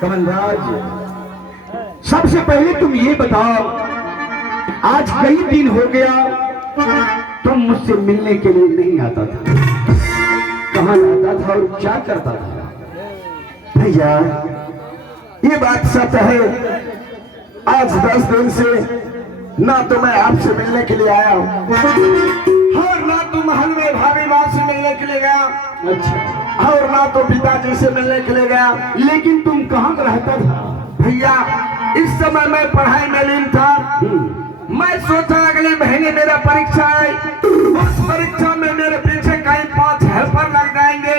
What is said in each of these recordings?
कमलराज, सबसे पहले तुम ये बताओ, आज कई दिन हो गया तुम मुझसे मिलने के लिए नहीं आता था। कहाँ आता था और क्या करता था? भैया, ये बात सच है, आज 10 दिन से ना तो मैं आपसे मिलने के लिए आया हूँ और ना तो महल में भाभी माँ से मिलने के लिए गया। अच्छा। और ना तो पिताजी से मिलने के लिए गया। लेकिन तुम कहाँ रहता था? भैया, इस समय मैं पढ़ाई में लीन था। मैं सोचा अगले महीने मेरा परीक्षा है, उस परीक्षा में मेरे पीछे कहीं 5 हेल्पर लग जाएंगे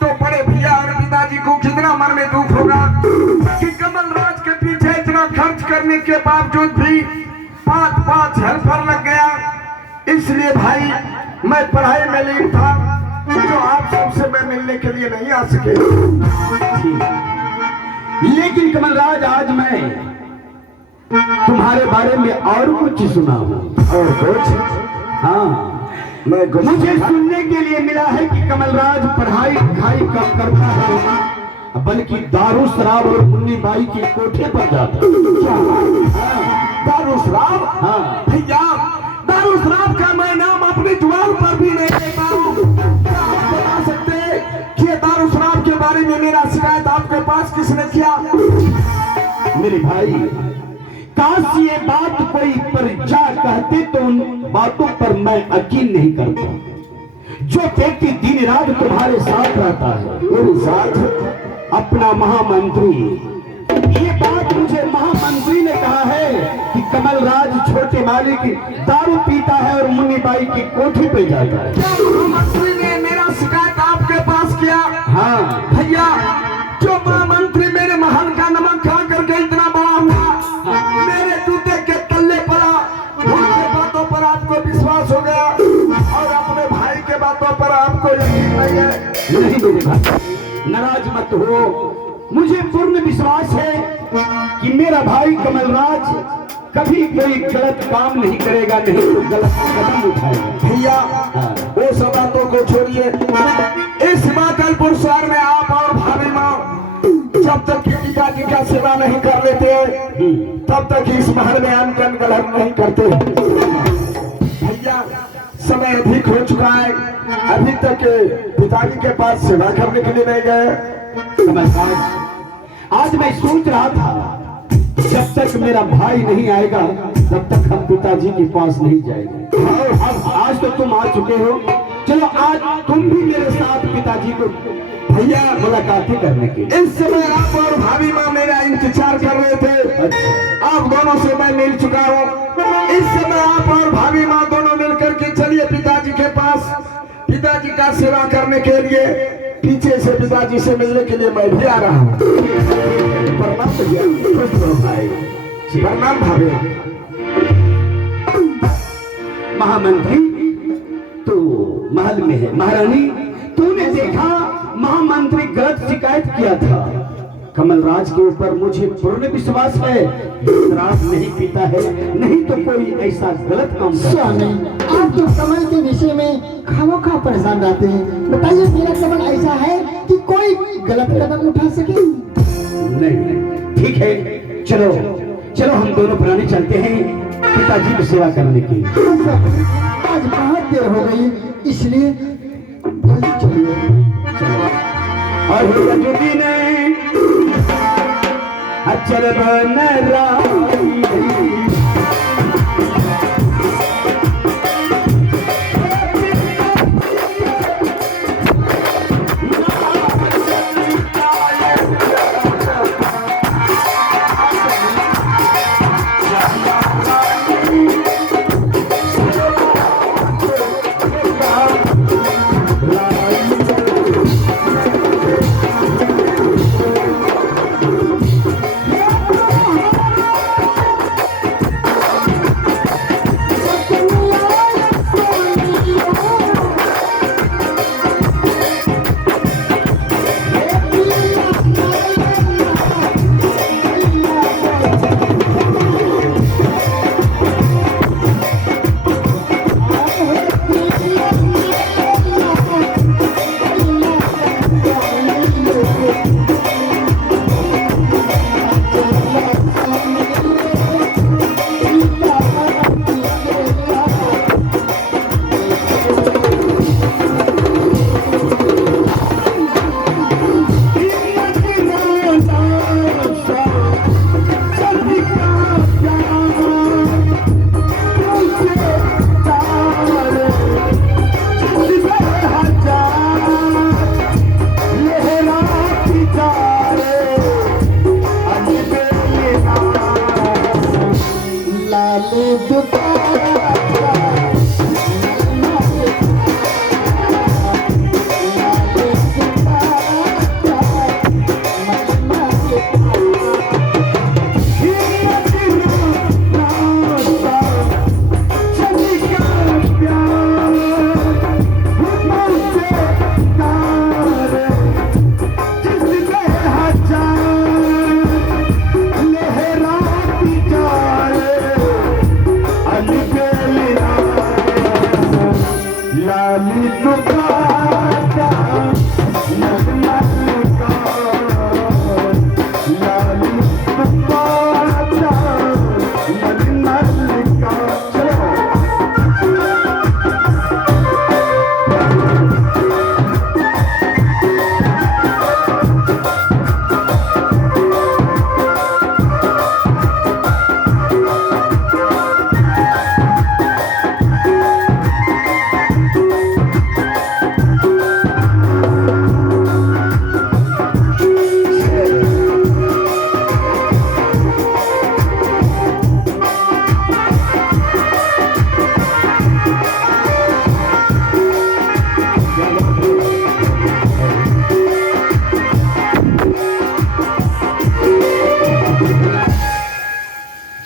तो बड़े भैया और पिताजी को कितना मन में दुख होगा कि कमलराज के पीछे इतना खर्च करने के बावजूद भी 5 हेल्पर लग गया। इसलिए भाई, मैं पढ़ाई में लीन था, जो आप सबसे मैं मिलने के लिए नहीं आ सके। लेकिन कमलराज, आज मैं तुम्हारे बारे में और कुछ सुना हूँ। और कुछ? हाँ, मुझे सुनने के लिए मिला है कि कमलराज पढ़ाई लिखाई कब करता है, बल्कि दारू शराब और मुन्नी बाई की कोठे पर जाता है। दारू शराब? हाँ भैया, दारू शराब का मैं नाम अपनी जुबान पर भी नहीं लेता हूँ। क्या आप बता सकते कि दारू शराब के बारे में मेरा शिकायत आपके पास किसने किया? मेरे भाई, काश ये बात कोई पर जा कहते तो उन बातों पर मैं यकीन नहीं करता। जो व्यक्ति दिन रात तुम्हारे साथ रहता है, मेरे साथ अपना महामंत्री, ये बात मुझे महामंत्री ने कहा है कि कमलराज छोटे मालिक दारू पीता है और मुन्नी बाई की कोठी पे जाता है। क्या महामंत्री ने मेरा शिकायत आपके पास किया? हाँ भैया, जो महामंत्री मेरे महल का नमक खा करके इतना बड़ा हुआ, मेरे जूते के तल्ले पड़ा, उनके बातों पर आपको विश्वास हो गया और अपने भाई के बातों पर आपको यकीन नहीं है। नहीं मेरे भाई, नाराज मत हो, मुझे पूर्ण विश्वास है कि मेरा भाई कमलराज कभी कोई गलत काम नहीं करेगा, नहीं तो गलत कदम उठाएगा। भैया, वो सब बातों को छोड़िए। इस हिमाचलपुर शहर में आप और भाभी माँ जब तक पिताजी का सेवा नहीं कर लेते तब तक इस महल में अनकन गलत नहीं करते। भैया, समय अधिक हो चुका है, अभी तक पिताजी के पास सेवा करने के लिए नहीं गए। आज मैं सोच रहा था, जब तक मेरा भाई नहीं आएगा तब तक हम पिताजी के पास नहीं जाएंगे। अब आज तो तुम आ चुके हो, चलो आज तुम भी मेरे साथ पिताजी को भैया मुलाकात करने के। इस समय आप और भाभी माँ मेरा इंतजार कर रहे थे। अच्छा। आप दोनों से मैं मिल चुका हूँ। इस समय आप और भाभी माँ दोनों मिलकर के चलिए पिताजी के पास, पिताजी का सेवा करने के लिए। पीछे से पिताजी से मिलने के लिए मैं भी आ रहा हूँ। प्रणाम भैया। भाई, प्रणाम भाभी। महामंत्री तो महल में है। महारानी, तूने देखा महामंत्री गलत शिकायत किया था। कमलराज के ऊपर मुझे पूर्ण विश्वास है, शराब नहीं पीता है, नहीं तो कोई ऐसा गलत काम करता है। आप तो कमल के विषय में खामोखा परेशान रहते हैं। बताइए, मेरा कमल ऐसा है कि कोई गलत कदम उठा सके? नहीं, ठीक है, चलो चलो हम दोनों पुराने चलते हैं पिताजी की सेवा करने के लिए। आज बहुत देर हो गई, इसलिए जल्दी चलिए। और जुदी ने अचल बन राई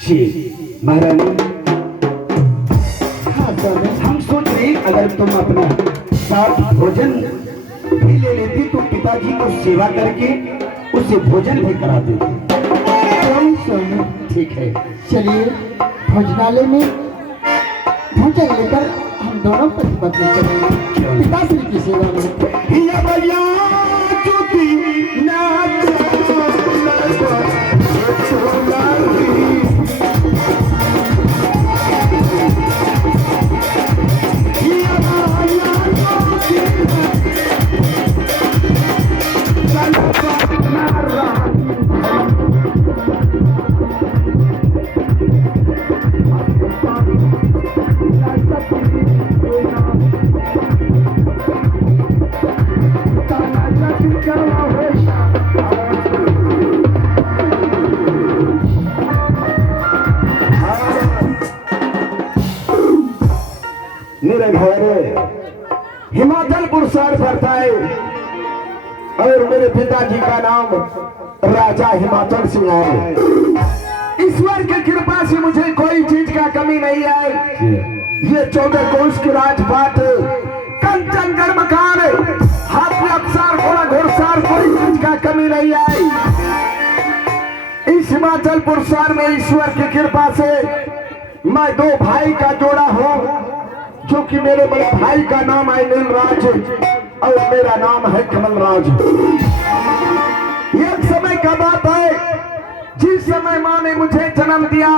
जी महारानी, हाँ स्वामी। हम सोच रहे अगर तुम अपना साथ भोजन भी ले लेती तो पिताजी को सेवा करके उसे भोजन भी करा देते। कोई स्वामी, ठीक है, चलिए भोजनालय में भोजन लेकर हम दोनों पति पत्नी चलेंगे पिताश्री की सेवा में। हिया भैया चुकी नाच मेरे घर हिमाचल पुरस्कार पड़ता है और मेरे पिताजी का नाम राजा हिमाचल सिंह है। ईश्वर की कृपा से मुझे कोई चीज का कमी नहीं है। ये 14 कोस की राजपाट, कंचनगढ़ मकान, हाथी अफसार घोड़ा घोड़सार, कोई चीज का कमी नहीं है। इस हिमाचल पुरस्कार में ईश्वर की कृपा से मैं 2 भाई का जोड़ा हूँ, जो कि मेरे बड़े भाई का नाम है नीलराज और मेरा नाम है कमलराज। एक समय का बात है, जिस समय माँ ने मुझे जन्म दिया,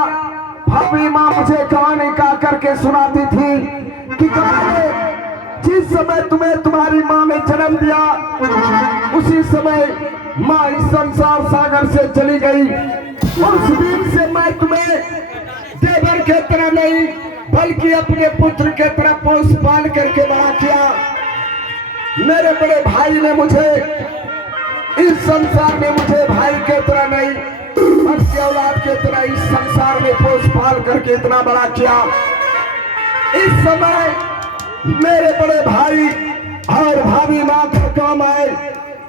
भाभी माँ मुझे कहानी गा करके सुनाती थी कि जिस समय तुम्हें तुम्हारी माँ ने जन्म दिया उसी समय माँ इस संसार सागर से चली गई। उस दिन से मैं तुम्हें देवर के तरह नहीं बल्कि अपने पुत्र के तरह पोस पाल करके बड़ा किया। मेरे बड़े भाई ने मुझे इस संसार में मुझे भाई के तरह नहीं बल्कि औलाद के तरह इस संसार में पोस पाल करके इतना बड़ा किया। इस समय मेरे बड़े भाई और भाभी माँ का काम है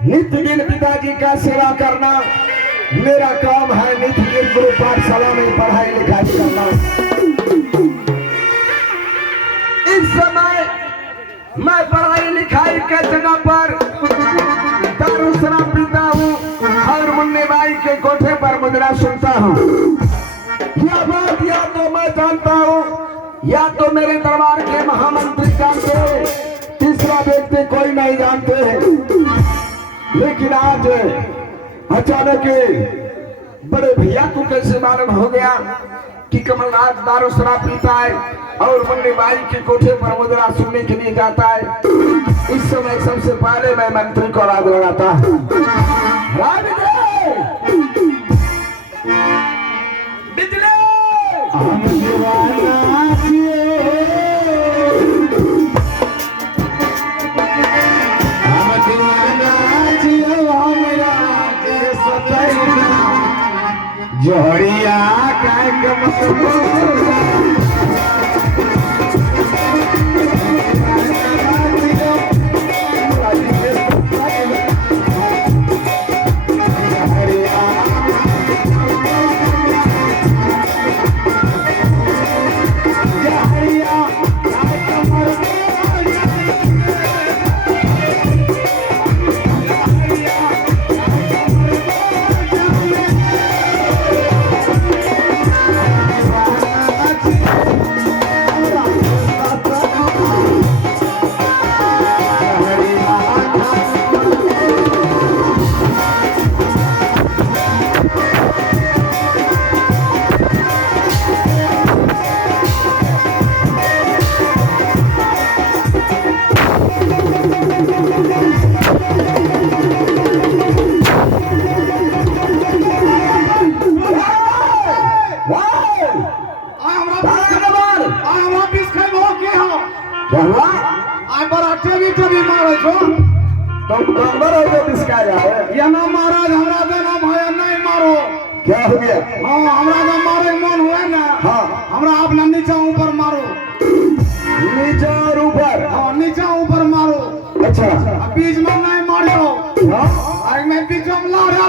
नित्य दिन पिताजी का सेवा करना। मेरा काम है नित्य दिन गुरु पाठशाला में पढ़ाई लिखाई करना। इस समय मैं पढ़ाई लिखाई के जगह पर दारू शराब पीता हूँ और मुन्ने भाई के कोठे पर मुजरा सुनता हूँ। यह बात या तो मैं जानता हूँ या तो मेरे दरबार के महामंत्री जानते हैं, तीसरा व्यक्ति कोई नहीं जानते हैं। लेकिन आज अचानक बड़े भैया को कैसे मालूम हो गया कि कमलनाथ दारू शराब पीता है और मुन्नी बाई के कोठे पर मुद्रा सुनने के लिए जाता है। इस समय सबसे पहले मैं मंत्री को राग लगाता हूँ। बिजली जोड़िया महाराज हमरा देना भय नहीं मारो। क्या हो गया? हाँ हमरा तो मारे मन हुआ ना। हाँ हमरा आप ना नीचा ऊपर मारो। नीचा और ऊपर? हाँ नीचा ऊपर मारो। अच्छा बीच में नहीं मारो। हाँ मैं बीच में ला